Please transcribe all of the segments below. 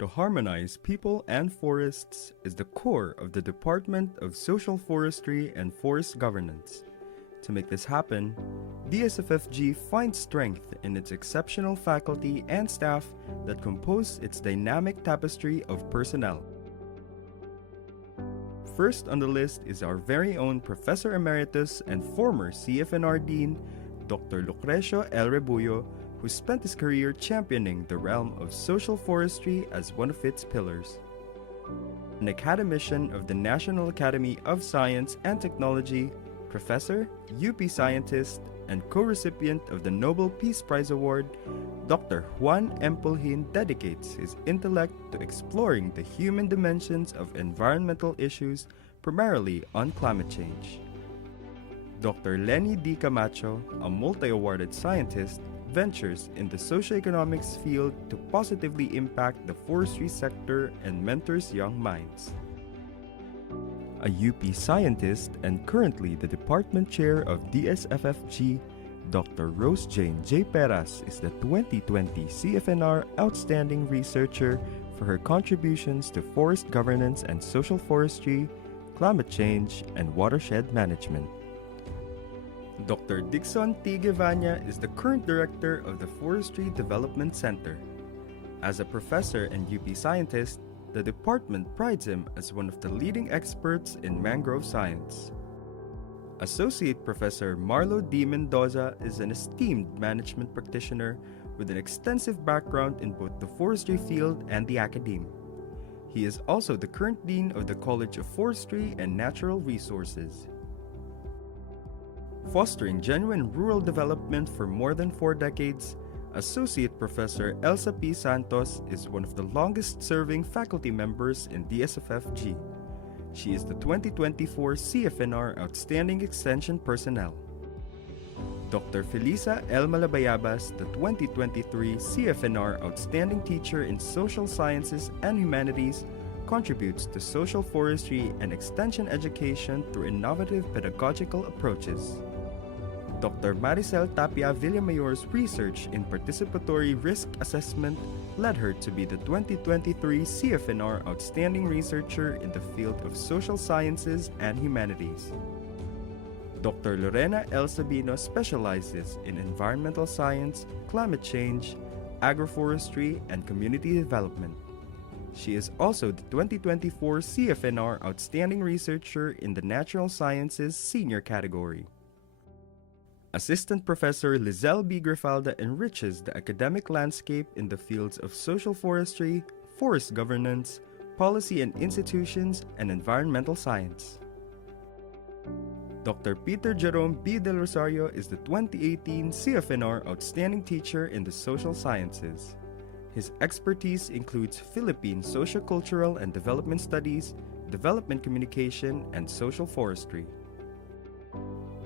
To harmonize people and forests is the core of the Department of Social Forestry and Forest Governance. To make this happen, DSFFG finds strength in its exceptional faculty and staff that compose its dynamic tapestry of personnel. First on the list is our very own Professor Emeritus and former CFNR Dean, Dr. Lucrecio L. Rebullo, who spent his career championing the realm of social forestry as one of its pillars. An academician of the National Academy of Science and Technology, Professor, UP Scientist, and co-recipient of the Nobel Peace Prize Award, Dr. Juan M. Pulhin dedicates his intellect to exploring the human dimensions of environmental issues, primarily on climate change. Dr. Lenny D. Camacho, a multi-awarded scientist, ventures in the socioeconomics field to positively impact the forestry sector and mentors young minds. A UP scientist and currently the department chair of DSFFG, Dr. Rose Jane J. Peras is the 2020 CFNR Outstanding Researcher for her contributions to forest governance and social forestry, climate change, and watershed management. Dr. Dixon T. Guevania is the current director of the Forestry Development Center. As a professor and UP scientist, the department prides him as one of the leading experts in mangrove science. Associate Professor Marlo D. Mendoza is an esteemed management practitioner with an extensive background in both the forestry field and the academe. He is also the current dean of the College of Forestry and Natural Resources. Fostering genuine rural development for more than 4 decades, Associate Professor Elsa P. Santos is one of the longest-serving faculty members in DSFFG. She is the 2024 CFNR Outstanding Extension Personnel. Dr. Felisa L. Malabayabas, the 2023 CFNR Outstanding Teacher in Social Sciences and Humanities, contributes to social forestry and extension education through innovative pedagogical approaches. Dr. Maricel Tapia Villamayor's research in participatory risk assessment led her to be the 2023 CFNR Outstanding Researcher in the field of social sciences and humanities. Dr. Lorena L. Sabino specializes in environmental science, climate change, agroforestry, and community development. She is also the 2024 CFNR Outstanding Researcher in the Natural Sciences Senior category. Assistant Professor Lizelle B. Grifalda enriches the academic landscape in the fields of social forestry, forest governance, policy and institutions, and environmental science. Dr. Peter Jerome B. Del Rosario is the 2018 CFNR Outstanding Teacher in the Social Sciences. His expertise includes Philippine Sociocultural and Development Studies, Development Communication, and Social Forestry.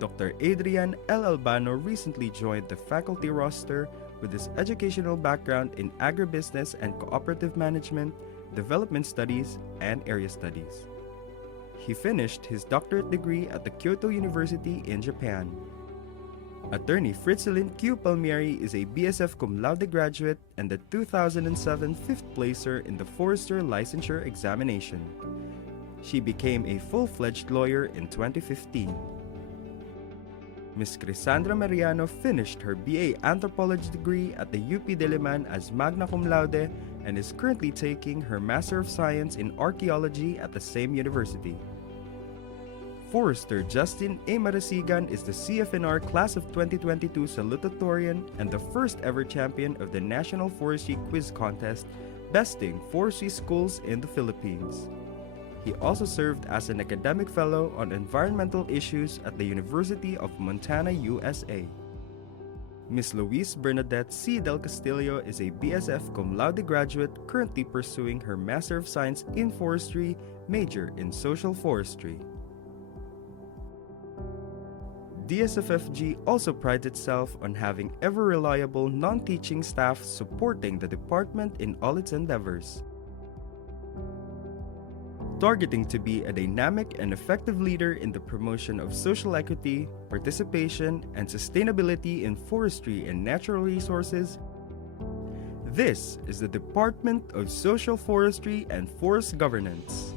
Dr. Adrian L. Albano recently joined the faculty roster with his educational background in agribusiness and cooperative management, development studies, and area studies. He finished his doctorate degree at the Kyoto University in Japan. Attorney Fritzalyn Q. Palmieri is a BSF Cum Laude graduate and the 2007 fifth placer in the Forester Licensure Examination. She became a full-fledged lawyer in 2015. Ms. Crisandra Mariano finished her BA Anthropology degree at the UP Diliman as magna cum laude and is currently taking her Master of Science in Archaeology at the same university. Forester Justin A. Marasigan is the CFNR Class of 2022 salutatorian and the first ever champion of the National Forestry Quiz Contest, besting forestry schools in the Philippines. He also served as an academic fellow on environmental issues at the University of Montana, USA. Ms. Louise Bernadette C. Del Castillo is a BSF Cum Laude graduate currently pursuing her Master of Science in Forestry, major in Social Forestry. DSFFG also prides itself on having ever-reliable non-teaching staff supporting the department in all its endeavors. Targeting to be a dynamic and effective leader in the promotion of social equity, participation, and sustainability in forestry and natural resources, This is the Department of Social Forestry and Forest Governance.